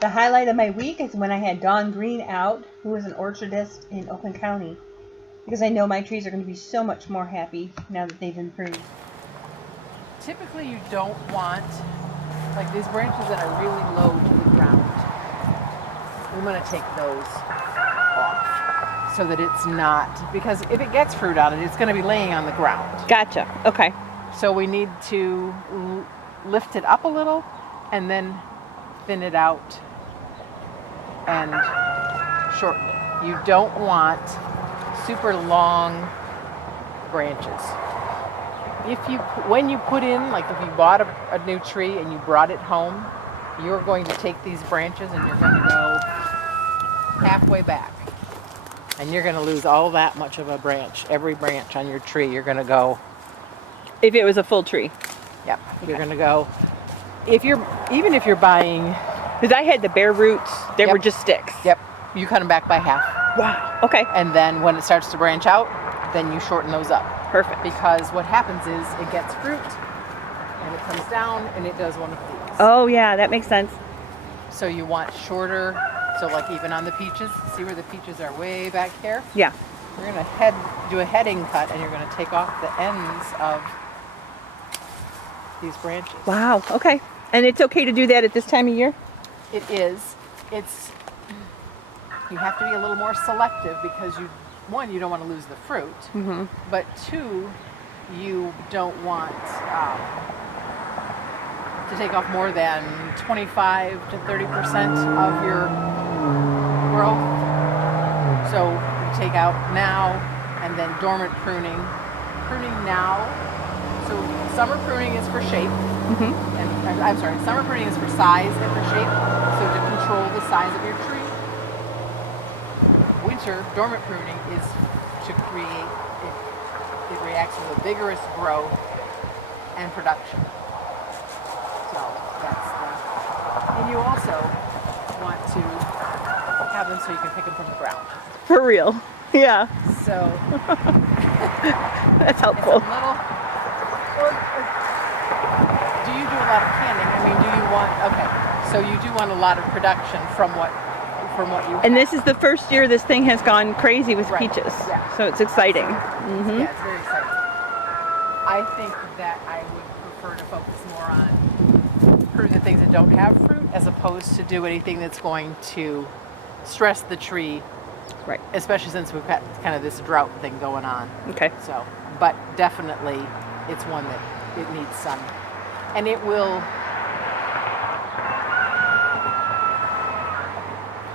The highlight of my week is when I had Dawn Green out, who is an orchardist in Oakland County, because I know my trees are going to be so much more happy now that they've been pruned. Typically you don't want, like these branches that are really low to the ground, we want to take those off so that it's not, because if it gets fruit on it, it's going to be laying on the ground. Gotcha. Okay. So we need to lift it up a little and then thin it out and shorten it. You don't want super long branches. When you put in, like if you bought a new tree and you brought it home, you're going to take these branches and you're going to go halfway back. And you're going to lose all that much of a branch. Every branch on your tree, you're going to go. If it was a full tree. Yep. Okay. You're going to go. Even if you're buying. Because I had the bare roots, they were just sticks. Yep. You cut them back by half. Wow. Okay. And then when it starts to branch out, then you shorten those up. Perfect. Because what happens is it gets fruit and it comes down and it does one of these. Oh yeah, that makes sense. So you want shorter, so like even on the peaches, see where the peaches are way back here? Yeah. You're going to do a heading cut and you're going to take off the ends of these branches. Wow, okay. And it's okay to do that at this time of year? It is. You have to be a little more selective because you don't want to lose the fruit, but two, you don't want to take off more than 25 to 30% of your growth. So you take out now and then dormant pruning. Pruning now. So summer pruning is for shape. And I'm sorry, summer pruning is for size and for shape. So to control the size of your tree. Winter dormant pruning is to create, it reacts with a vigorous growth and production. So and you also want to have them so you can pick them from the ground. For real. Yeah. So that's helpful. Do you do a lot of canning? I mean, so you do want a lot of production from what you have. And this is the first year this thing has gone crazy with peaches. Yeah. So it's exciting. Yeah, it's very exciting. I think that I would prefer to focus more on pruning the things that don't have fruit as opposed to do anything that's going to stress the tree. Right. Especially since we've got kind of this drought thing going on. Okay. So, but definitely it's one that it needs sun. And it will,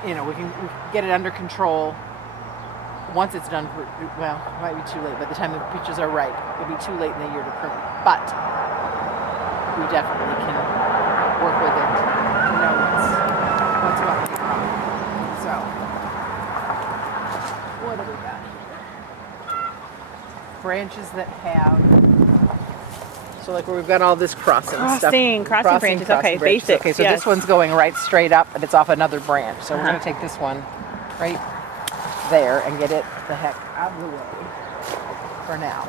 we can get it under control once it's done. Well, it might be too late. By the time the peaches are ripe, it'll be too late in the year to prune. But we definitely can work with it to know what's what. So, what do we got here? Branches that have. So like where we've got all this crossing stuff. Crossing branches. Okay, basic. Okay, so this one's going right straight up and it's off another branch. So we're going to take this one right there and get it the heck out of the way for now.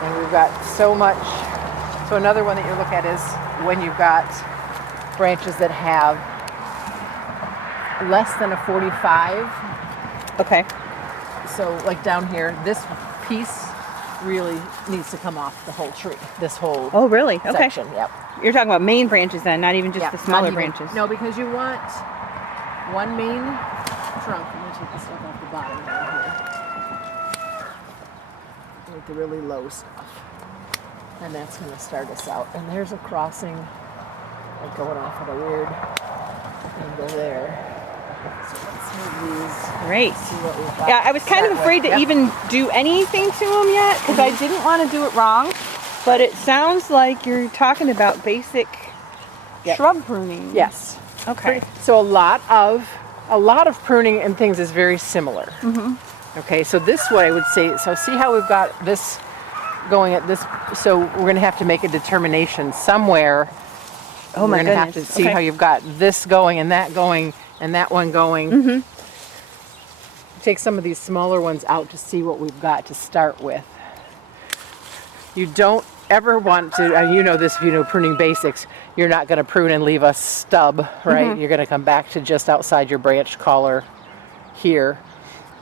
And we've got so much. So another one that you look at is when you've got branches that have less than a 45. Okay. So like down here, this piece really needs to come off the whole tree. This whole really? Okay. section. Yep. You're talking about main branches then, not even just the smaller branches. No, because you want one main trunk. I'm going to take the stuff off the bottom right here. Like the really low stuff. And that's going to start us out. And there's a crossing like going off at a weird angle there. So let's move these. Great. See what we've got. Yeah, I was kind of afraid to even do anything to them yet because I didn't want to do it wrong. But it sounds like you're talking about basic shrub pruning. Yes. Okay. So a lot of pruning and things is very similar. Okay. So this way I would say. So see how we've got this going at this. So we're going to have to make a determination somewhere. Oh my goodness. We're going to have to see how you've got this going and that going. And that one going. Take some of these smaller ones out to see what we've got to start with. You don't ever want to, and you know this if you know pruning basics, you're not going to prune and leave a stub, right? You're going to come back to just outside your branch collar here,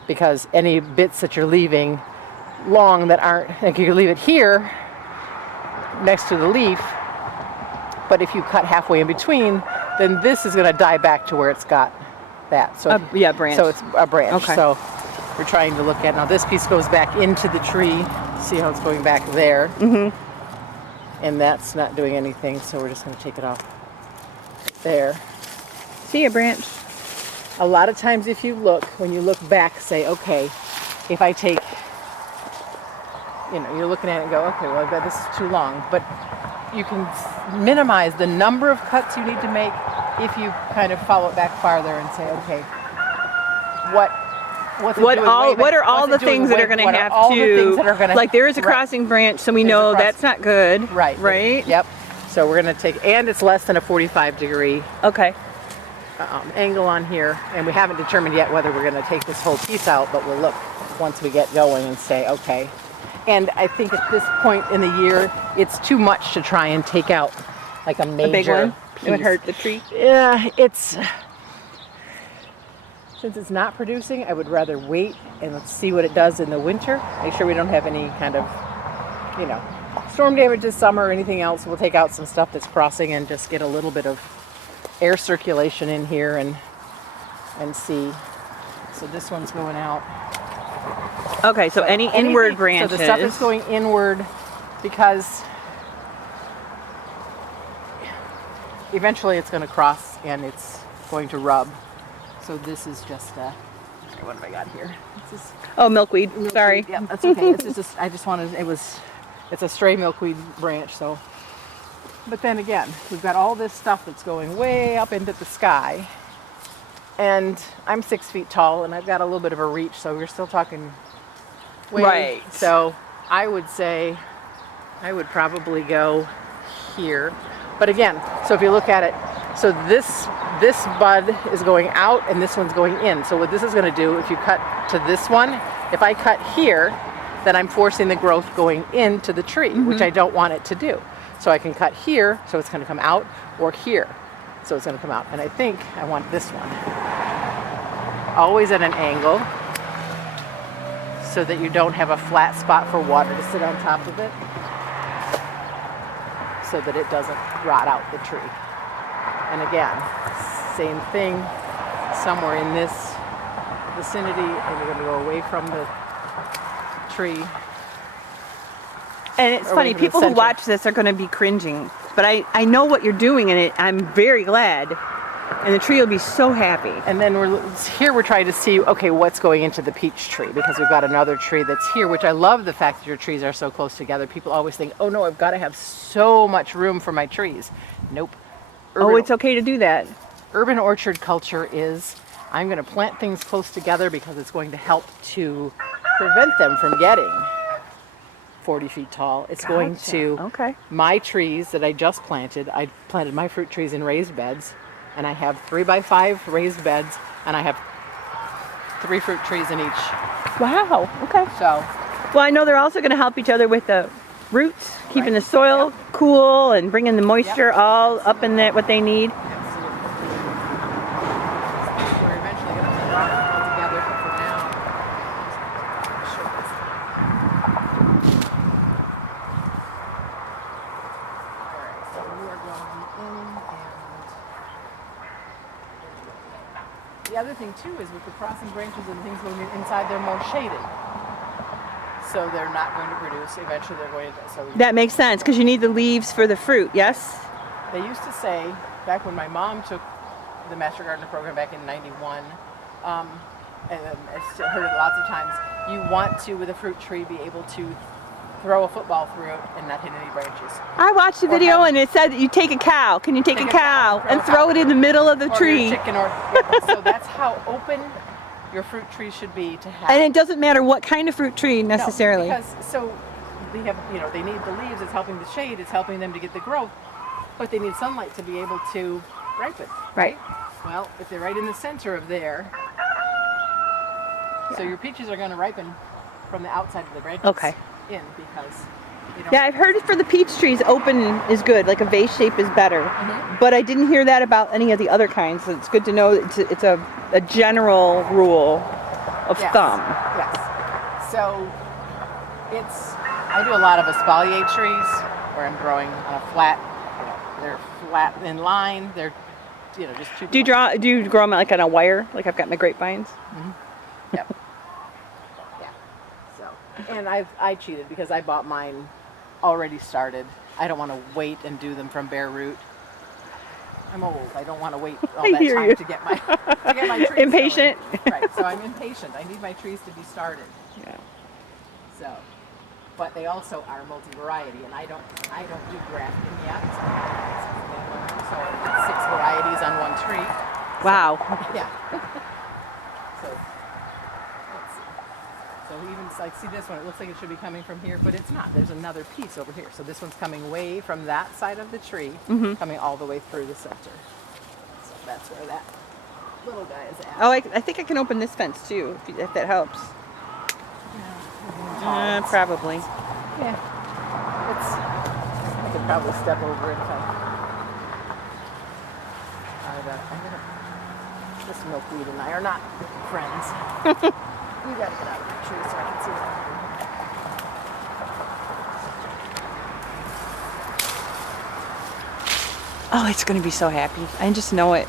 because any bits that you're leaving long that aren't, like you can leave it here next to the leaf, but if you cut halfway in between, then this is going to die back to where it's got that. So yeah, branch. So it's a branch. Okay. So we're trying to look at, now this piece goes back into the tree. See how it's going back there? And that's not doing anything, so we're just going to take it off there. See a branch. A lot of times if you look, when you look back, say, okay, if I take, you know, you're looking at it and go, okay, well, I bet this is too long. But you can minimize the number of cuts you need to make if you kind of follow it back farther and say, okay, what are all the things that are going to have to, like there is a crossing branch, so we know that's not good. Right? Yep. So we're going to take, and it's less than a 45-degree Okay. angle on here, and we haven't determined yet whether we're going to take this whole piece out, but we'll look once we get going and say, okay. And I think at this point in the year, it's too much to try and take out like a major big one. piece. It would hurt the tree. Yeah, since it's not producing, I would rather wait and let's see what it does in the winter. Make sure we don't have any kind of, you know, storm damage this summer or anything else. We'll take out some stuff that's crossing and just get a little bit of air circulation in here and see. So this one's going out. Okay, so any inward branches. So the stuff is going inward because eventually it's going to cross and it's going to rub. So this is just what have I got here? Milkweed. Sorry. Yeah, that's okay. It's just I just wanted it's a stray milkweed branch. So, but then again, we've got all this stuff that's going way up into the sky, and I'm 6 feet tall, and I've got a little bit of a reach. So we're still talking. Right. So I would say I would probably go here. But again, so if you look at it, so this bud is going out and this one's going in. So what this is going to do, if you cut to this one, if I cut here, then I'm forcing the growth going into the tree, which I don't want it to do. So I can cut here, so it's going to come out, or here, so it's going to come out. And I think I want this one. Always at an angle, so that you don't have a flat spot for water to sit on top of it, so that it doesn't rot out the tree. And again, same thing, somewhere in this vicinity, and you're going to go away from the tree. And it's funny, people who watch this are going to be cringing, but I know what you're doing, and I'm very glad. And the tree will be so happy. And then we're trying to see, okay, what's going into the peach tree, because we've got another tree that's here, which I love the fact that your trees are so close together. People always think, oh no, I've got to have so much room for my trees. Nope. It's okay to do that. Urban orchard culture is, I'm going to plant things close together because it's going to help to prevent them from getting 40 feet tall. It's going to, my trees that I just planted, I planted my fruit trees in raised beds. And I have 3x5 raised beds, and I have 3 fruit trees in each. Wow. Okay. So, well, I know they're also going to help each other with the roots, keeping the soil cool and bringing the moisture all up in what they need. Absolutely. We're eventually going to put it all together, but for now, just show this. All right. So we are going in and. The other thing too is with the crossing branches and things going inside, they're more shaded. So they're not going to produce, eventually they're going to, That makes sense, because you need the leaves for the fruit, yes? They used to say, back when my mom took the Master Gardener program back in '91, and I've still heard it lots of times, you want to, with a fruit tree, be able to throw a football through it and not hit any branches. I watched the video and it said that you take a cow. Can you take a cow and throw it in the middle of the tree? Or chicken, so that's how open your fruit tree should be to have. And it doesn't matter what kind of fruit tree necessarily. No, because so they have, they need the leaves. It's helping the shade. It's helping them to get the growth, but they need sunlight to be able to ripen. Right. Well, if they're right in the center of there, so your peaches are going to ripen from the outside of the branches. Okay. In because You don't- Yeah, I've heard for the peach trees, open is good. Like a vase shape is better. Mhm. But I didn't hear that about any of the other kinds. So it's good to know that it's a general rule of Yes. thumb. Yes. So I do a lot of espalier trees where I'm growing on a flat, they're flat in line. They're, just two. Do you grow them like on a wire? Like I've got my grapevines? Yep. Yeah. So, and I cheated because I bought mine already started. I don't want to wait and do them from bare root. I'm old. I don't want to wait all I that hear time you. to get my trees Impatient. going. Right. So I'm impatient. I need my trees to be started. Yeah. So, but they also are multi-variety, and I don't do grafting yet. So it's 6 varieties on one tree. Wow. Yeah. So let's see. So even like see this one, it looks like it should be coming from here, but it's not. There's another piece over here. So this one's coming way from that side of the tree, coming all the way through the center. So that's where that little guy is at. Oh, I think I can open this fence too, if that helps. Probably. Yeah. I could probably step over it if this milkweed and I are not friends. You gotta get out of the tree so I can see what I'm doing. Oh, it's going to be so happy. I just know it.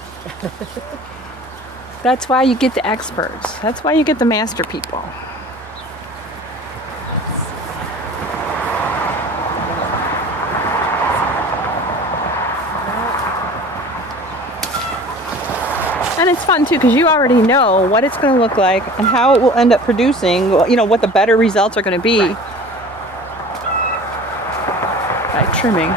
That's why you get the experts. That's why you get the master people. And it's fun too because you already know what it's going to look like and how it will end up producing, what the better results are going to be by trimming.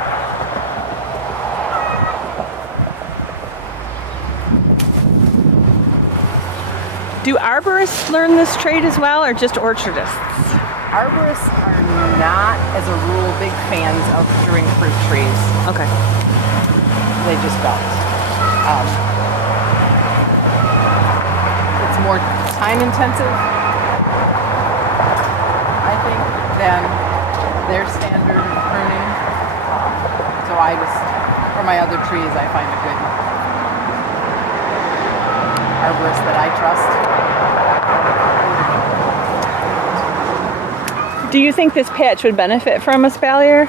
Do arborists learn this trade as well, or just orchardists? Arborists are not, as a rule, big fans of curing fruit trees. Okay. They just don't. It's more time intensive, I think, than their standard of pruning. So for my other trees, I find a good arborist that I trust. Do you think this patch would benefit from espalier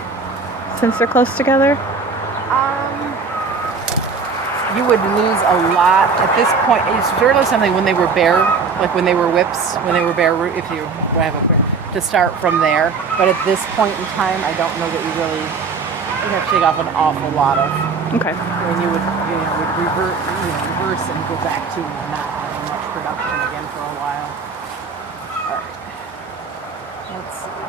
since they're close together? You would lose a lot at this point. It's sort of something when they were bare, like when they were whips, when they were bare root, if you have to start from there. But at this point in time, I don't know that you have to take off an awful lot of. Okay. And you would reverse and go back to not having much production again for a while. All right. Let's see.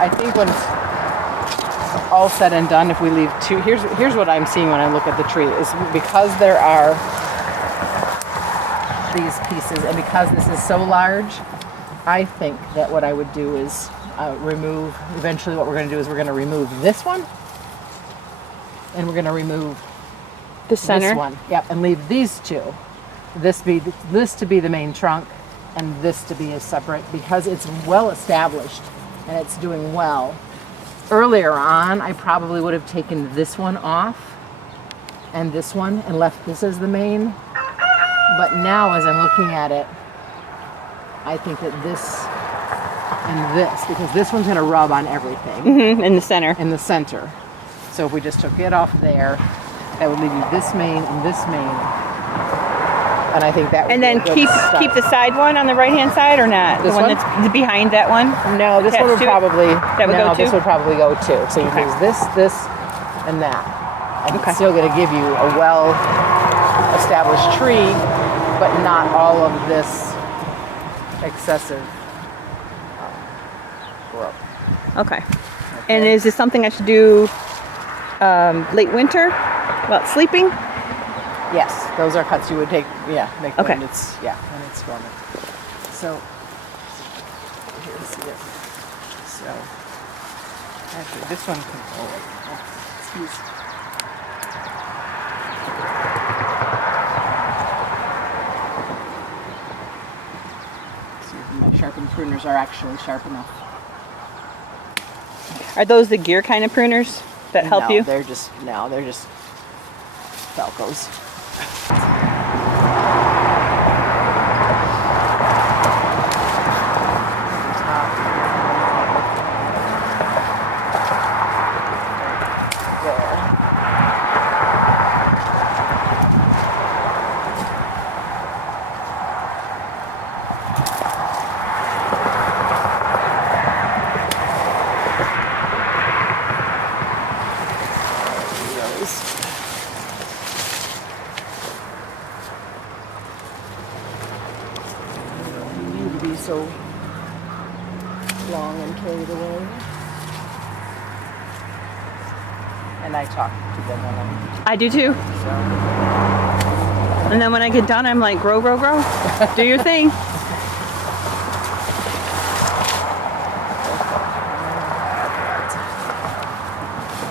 I think when it's all said and done, if we leave two, here's what I'm seeing when I look at the tree is because there are these pieces and because this is so large, I think that what I would do is eventually what we're going to do is we're going to remove this one and we're going to remove The center? this one. Yep, and leave these two. This to be the main trunk and this to be a separate because it's well established and it's doing well. Earlier on, I probably would have taken this one off and this one and left this as the main. But now as I'm looking at it, I think that this and this, because this one's going to rub on everything. In the center. In the center. So if we just took it off there, that would leave you this main and this main. And I think that would And be then a good keep start. the side one on the right hand side or not? This the one one? that's behind that one? No, this one would attached to it? probably This would probably go too. So you Okay. use this, and that. And Okay. it's still going to give you a well established tree, but not all of this excessive growth. Okay. And is this something I should do late winter while it's sleeping? Yes, those are cuts you would take. Yeah, make Okay. when it's dormant. So here's it. So actually, this one can go. Excuse. See if my sharpened pruners are actually sharp enough. Are those the gear kind of pruners that help you? They're just Falcos. So long and carried away. And I talk to them when I do too. so. And then when I get done, I'm like, grow, grow, grow. Do your thing.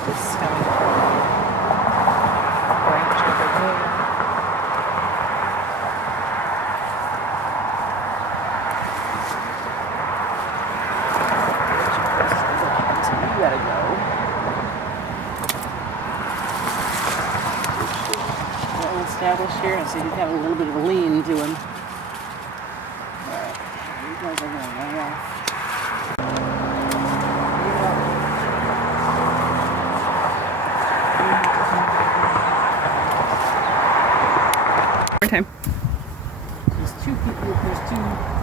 This coming from branch over here. You gotta go. Well established here, and so he's got a little bit of a lean to him. Alright, you guys are going way off. More time. There's two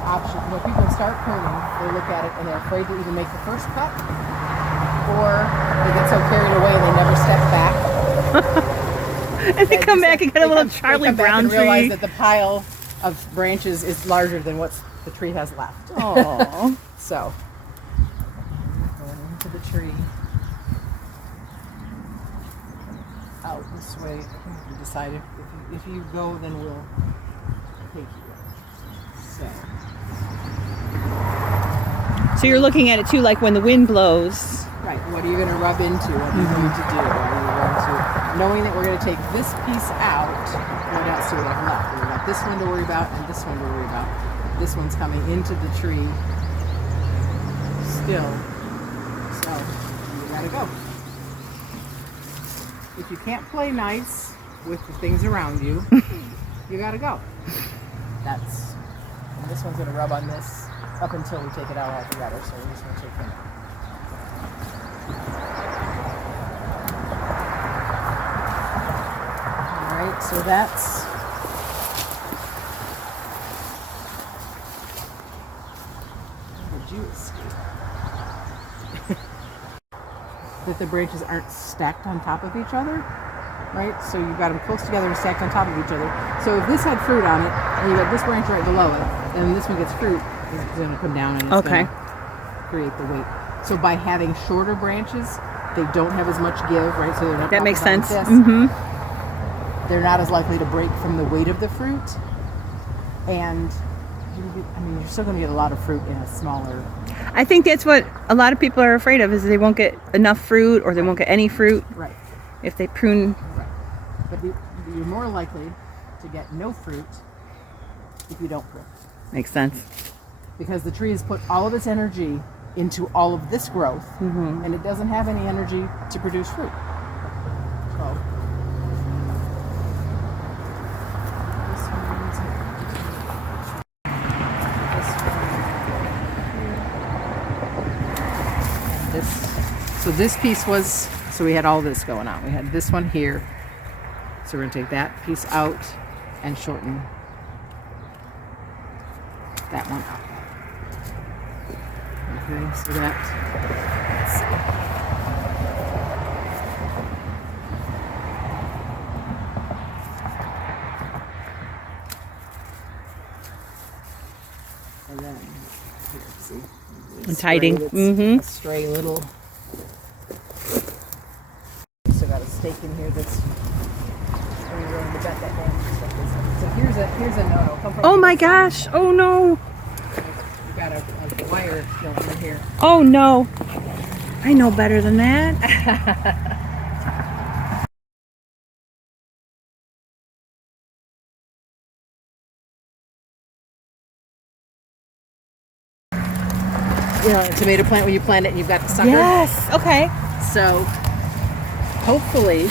options. When people start pruning, they look at it and they're afraid to even make the first cut, or they get so carried away they never step back. And they come back and get a little Charlie Brown and tree. realize that the pile of branches is larger than what the tree has left. Aww. So, going into the tree, out this way. You decide if you go, then we'll take you. So you're looking at it too, like when the wind blows. Right. What are you going to rub into? What are you going to do? Are you going to, knowing that we're going to take this piece out, what else do we have left? We've got this one to worry about and this one to worry about. This one's coming into the tree still. So you got to go. If you can't play nice with the things around you, you got to go. And this one's going to rub on this up until we take it out altogether. So we're just going to take him out. Alright, so that's where did you escape? That the branches aren't stacked on top of each other, right? So you've got them close together and stacked on top of each other. So if this had fruit on it, and you got this branch right below it, and this one gets fruit, it's going to come down and it's going to create the weight. So by having shorter branches, they don't have as much give, right? So they're not. That makes sense. Mm-hmm. They're not as likely to break from the weight of the fruit, and you're still going to get a lot of fruit in a smaller. I think that's what a lot of people are afraid of, is they won't get enough fruit, or they won't get any fruit. Right. If they prune. Right. But you're more likely to get no fruit if you don't prune. Makes sense. Because the tree has put all of its energy into all of this growth, and it doesn't have any energy to produce fruit. So this one's here. This one. So this piece was, so we had all this going on. We had this one here. So we're going to take that piece out and shorten that one out. Okay, so let's see. And then, here, see? Untighting. A stray little. So got a stake in here that's really willing to bet that down. So here's a no-no. Come from Oh my this side. gosh. Oh no. We've got a wire still in here. Oh no. I know better than that. a tomato plant when you plant it and you've got the sucker. Yes. Okay. So hopefully,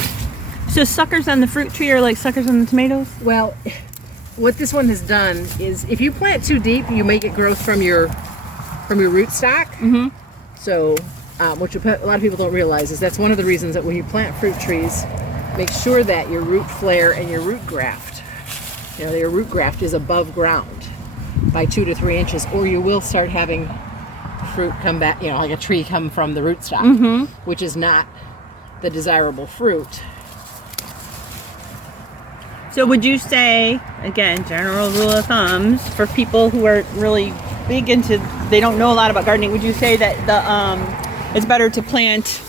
So suckers on the fruit tree are like suckers on the tomatoes? well, what this one has done is if you plant too deep, you may get growth from your rootstock. Mm-hmm. So, which a lot of people don't realize is that's one of the reasons that when you plant fruit trees, make sure that your root flare and your root graft, your root graft is above ground by 2 to 3 inches, or you will start having fruit come back, like a tree come from the rootstock, which is not the desirable fruit. So would you say, again, general rule of thumbs, for people who are really big into, they don't know a lot about gardening, would you say that it's better to plant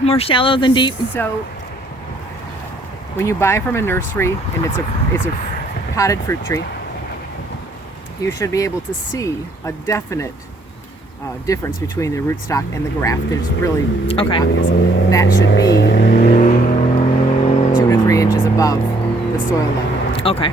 more shallow than deep? So when you buy from a nursery and it's a potted fruit tree, you should be able to see a definite difference between the rootstock and the graft. It's really obvious. That should be 2 to 3 inches above the soil level. Okay.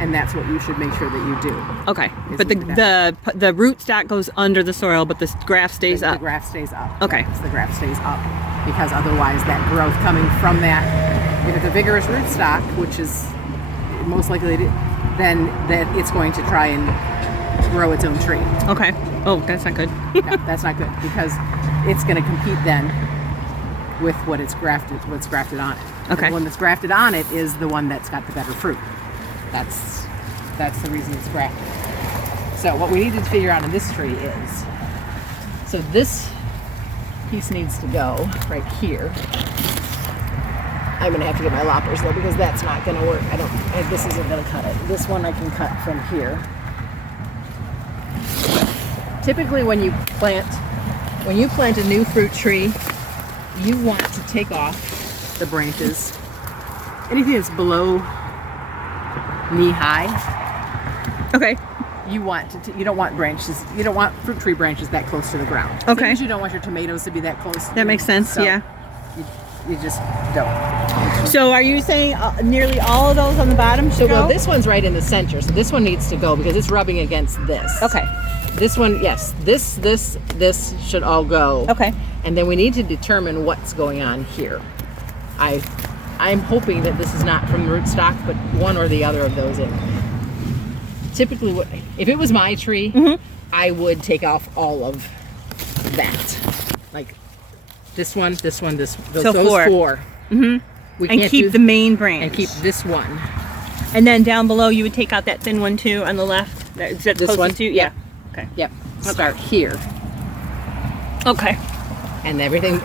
And that's what you should make sure that you do. Okay. But the rootstock goes under the soil, but the graft stays up. The graft stays up. Okay. Yes, the graft stays up because otherwise that growth coming from that, if it's a vigorous rootstock, which is most likely then that it's going to try and grow its own tree. Okay. Oh, that's not good. No, that's not good because it's going to compete then with what's grafted on it. Okay. The one that's grafted on it is the one that's got the better fruit. That's the reason it's grafted. So what we need to figure out in this tree is, so this piece needs to go right here. I'm going to have to get my loppers though because that's not going to work. This isn't going to cut it. This one I can cut from here. Typically when you plant a new fruit tree, you want to take off the branches. Anything that's below knee high. Okay. You don't want branches. You don't want fruit tree branches that close to the ground. Okay. Because you don't want your tomatoes to be that close. That makes sense. So yeah. You just don't. So are you saying nearly all of those on the bottom should go? Well, this one's right in the center, so this one needs to go because it's rubbing against this. Okay. This one, yes. This should all go. Okay. And then we need to determine what's going on here. I'm hoping that this is not from the rootstock, but one or the other of those in. Typically, if it was my tree, I would take off all of that. Like this one, those So four. We And can't keep the main branch. and keep this one. And then down below, you would take out that thin one too on the left. Is that This closest one? to? Yeah. Okay. Yep. Start here, Okay. and everything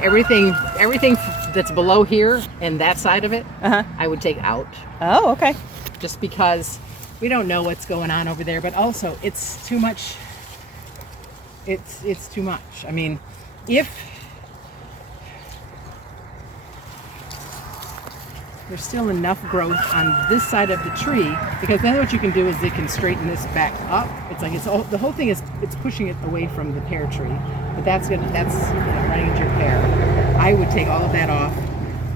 that's below here and that side of it, I would take out. Oh, okay. Just because we don't know what's going on over there, but also it's too much. It's too much. I mean, if there's still enough growth on this side of the tree, because then what you can do is they can straighten this back up. It's like the whole thing is pushing it away from the pear tree, but that's running into your pear. I would take all of that off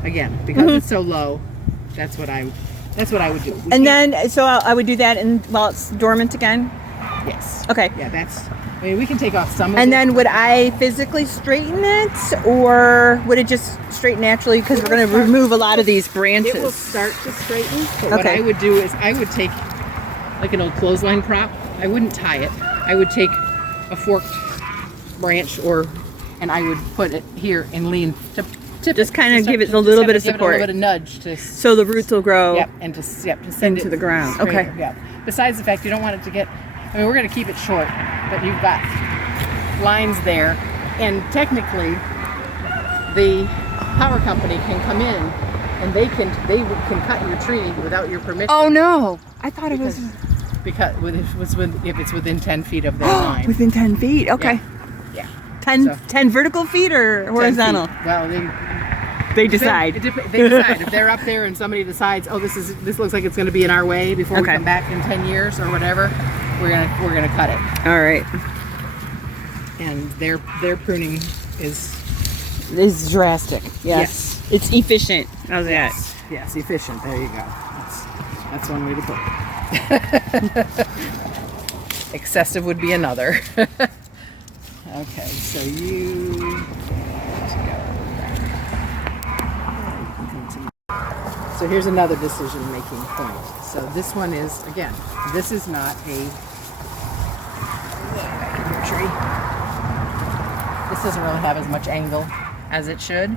again because it's so low. That's what I would do. So I would do that while it's dormant again? Yes. Okay. Yeah, we can take off some of it. And then would I physically straighten it, or would it just straighten naturally because we're going to remove a lot of these branches? It will start to straighten, but what I would do is I would take like an old clothesline prop. I wouldn't tie it. I would take a forked branch and I would put it here and lean to tip Just it. kind of give it a little bit of Give it a support. little bit of nudge So the roots will grow. Yep, and to send into it the ground. straighter. Okay. Yeah. Besides the fact you don't want it to get, we're going to keep it short, but you've got lines there, and technically the power company can come in and they can cut your tree without your permission. Oh no! I thought it was if it's within 10 feet of their line. within 10 feet. Okay. Yeah. 10 vertical feet or 10 horizontal? feet. Well, They decide. They decide. If they're up there and somebody decides, oh, this looks like it's going to be in our way before we come back in 10 years or whatever, we're gonna cut it. All right. And their pruning is It's drastic. Yes. It's efficient. How's that? yes, efficient. There you go. That's one way to put it. Excessive would be another. Okay, so you So here's another decision-making point. So this one is, again, this is not a tree. This doesn't really have as much angle as it should.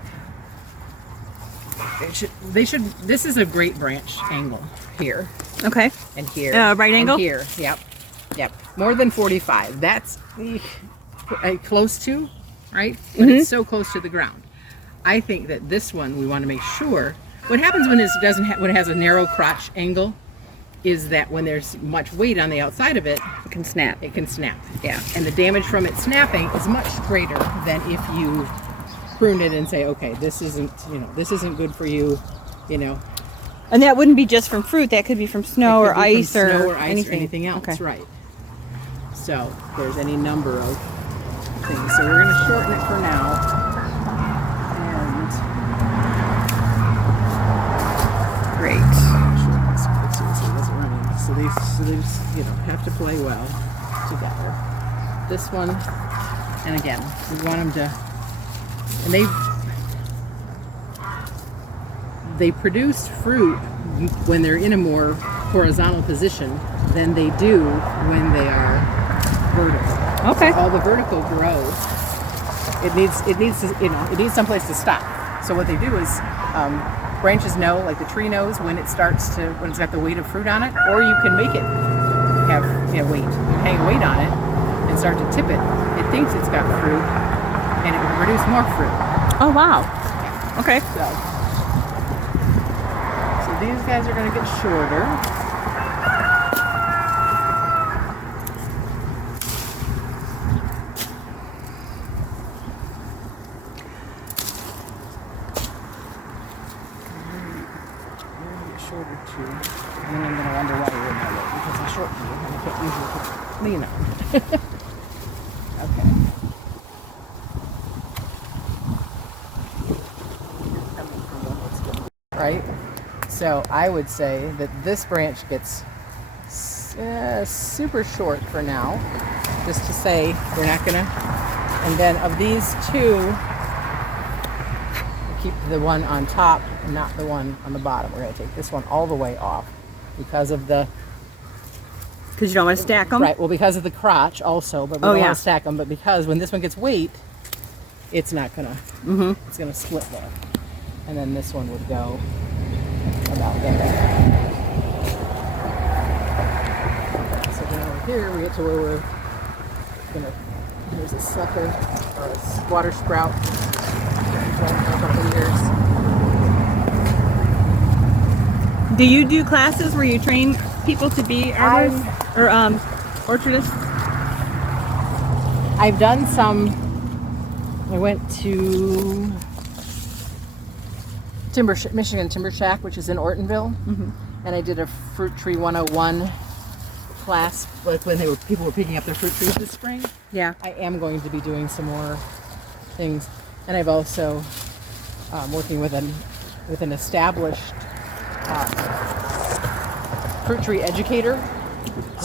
This is a great branch angle here. Okay. And here. Right angle? And here, yep. Yep. More than 45. That's close to, right? But it's so close to the ground. I think that this one, we want to make sure. What happens when when it has a narrow crotch angle is that when there's much weight on the outside of it, It can snap. it can snap. Yeah. And the damage from it snapping is much greater than if you prune it and say, okay, this isn't good for you, And that wouldn't be just from fruit. That could be from snow or ice or snow or ice anything. or anything else, Okay. right? So there's any number of things. So we're going to shorten it for now. And Great. shorten this quick so it doesn't run in. So these have to play well together. This one, and again, we want them to, and they produce fruit when they're in a more horizontal position than they do when they are vertical. Okay. So all the vertical growth, it needs someplace to stop. So what they do is branches know, like the tree knows when it's got the weight of fruit on it, or you can make it have weight. You hang weight on it and start to tip it. It thinks it's got fruit, and it will produce more fruit. Oh, wow. Okay. So these guys are going to get shorter. Shorter too. And then I'm going to wonder why you're in my way because I shortened you and I can't usually lean on. Okay. Right? So I would say that this branch gets super short for now, just to say we're not going to. And then of these two, keep the one on top and not the one on the bottom. We're going to take this one all the way off because of the... Because you don't want to stack them? Right, well, because of the crotch also, but we don't want to stack them. But because when this one gets weight, it's not going to... It's going to split there. And then this one would go about there. So then over here, we get to where we're going to... Here's a sucker or a water sprout. For a couple of years. Do you do classes where you train people to be arborists or orchardists? I've done some. I went to Michigan Timber Shack, which is in Ortonville, and I did a Fruit Tree 101 class, like when people were picking up their fruit trees this spring. Yeah. I am going to be doing some more things. And I've also working with an established fruit tree educator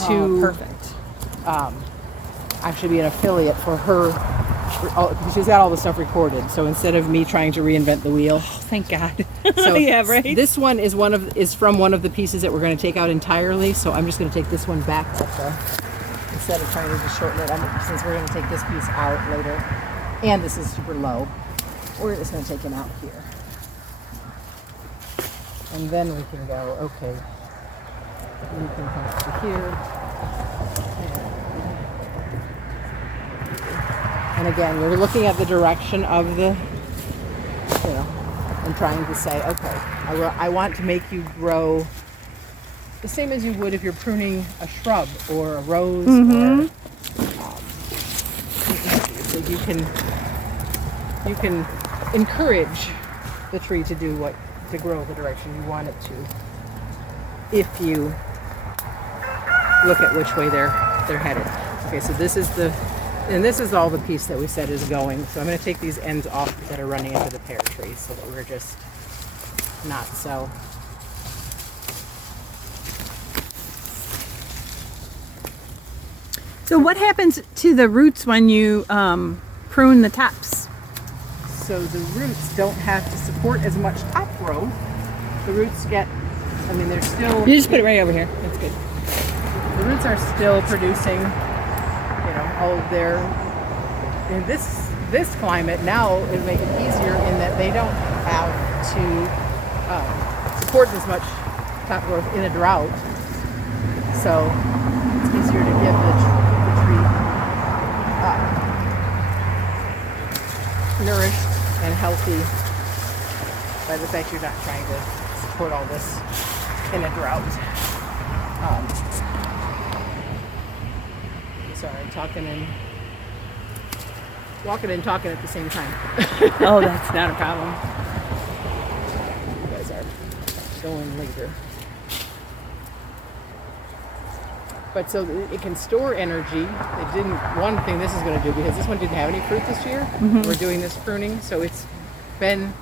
to perfect. Actually be an affiliate for her. She's got all the stuff recorded. So instead of me trying to reinvent the wheel, Thank God. so yeah, right. This one is from one of the pieces that we're going to take out entirely. So I'm just going to take this one back instead of trying to just shorten it. Since we're going to take this piece out later. And this is super low. We're just going to take him out here. And then we can go, okay, you can come up to here. And again, we're looking at the direction of the, and trying to say, okay, I want to make you grow the same as you would if you're pruning a shrub or a rose or so you can encourage the tree to grow the direction you want it to if you look at which way they're headed. Okay, so this is all the piece that we said is going. So I'm going to take these ends off that are running into the pear tree so that we're just not so. So what happens to the roots when you prune the tops? So the roots don't have to support as much top growth. The roots get, I mean, they're still... You just put it right over here. That's good. The roots are still producing, you know, all of their... In this climate now, it would make it easier in that they don't have to support as much top growth in a drought. So it's easier to give the tree nourished and healthy by the fact you're not trying to support all this in a drought. Sorry, I'm walking and talking at the same time. Oh, that's not a problem. You guys are going later. But so it can store energy. It didn't. One thing this is going to do, because this one didn't have any fruit this year. We're doing this pruning, so it's been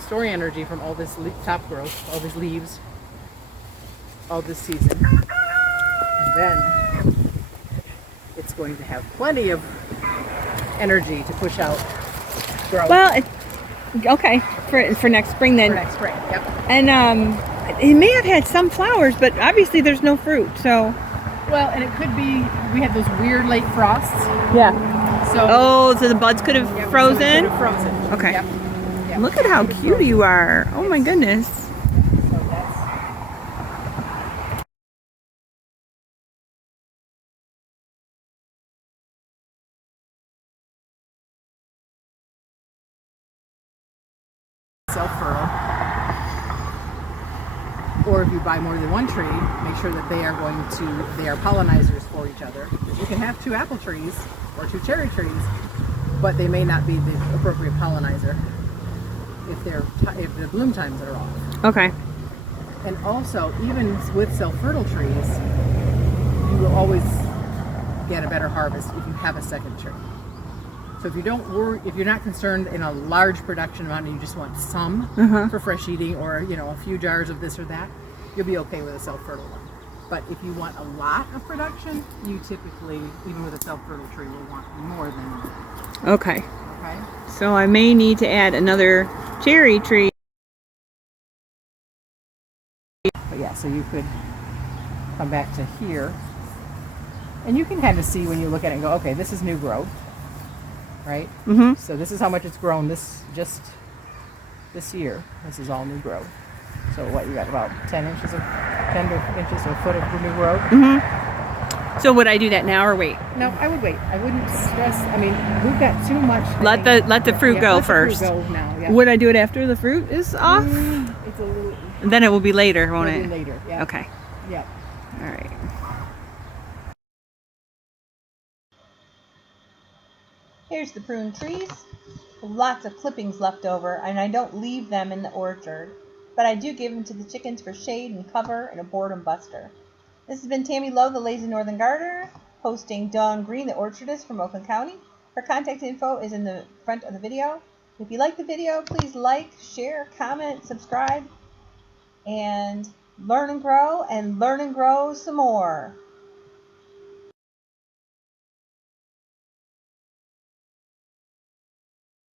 storing energy from all this top growth, all these leaves, all this season. And then it's going to have plenty of energy to push out growth. Well, okay, for next spring then. For next spring, yep. And it may have had some flowers, but obviously there's no fruit, so. Well, and it could be, we had those weird late frosts. Yeah. So so the buds could have yeah, frozen? Could have frozen. Okay. Yep. Yep. Look at how cute you are. Oh my goodness. So that's... self-fertile. Or if you buy more than one tree, make sure that they are pollinizers for each other. You can have 2 apple trees or 2 cherry trees, but they may not be the appropriate pollinizer if the bloom times are off. Okay. And also, even with self-fertile trees, you will always get a better harvest if you have a second tree. So if you're not concerned in a large production amount and you just want some for fresh eating, or a few jars of this or that, you'll be okay with a self-fertile one. But if you want a lot of production, you typically, even with a self-fertile tree, will want more than that. Okay. Okay? So I may need to add another cherry tree. But yeah, so you could come back to here, and you can kind of see when you look at it and go, okay, this is new growth, right? So this is how much it's grown this year. This is all new growth. So what, you got about 10 inches or a foot of new growth. So would I do that now or wait? No, I would wait. I wouldn't stress. I mean, we've got too much. Let the fruit go first. Let the fruit go now. Yeah. Would I do it after the fruit is off? It's a little. Then it will be later, won't it? Later. Yeah. Okay. Yeah. All right. Here's the prune trees. Lots of clippings left over, and I don't leave them in the orchard, but I do give them to the chickens for shade and cover and a boredom buster. This has been Tammy Lowe, the Lazy Northern Gardener, hosting Dawn Green, the Orchardist from Oakland County. Her contact info is in the front of the video. If you like the video, please like, share, comment, subscribe, and learn and grow some more.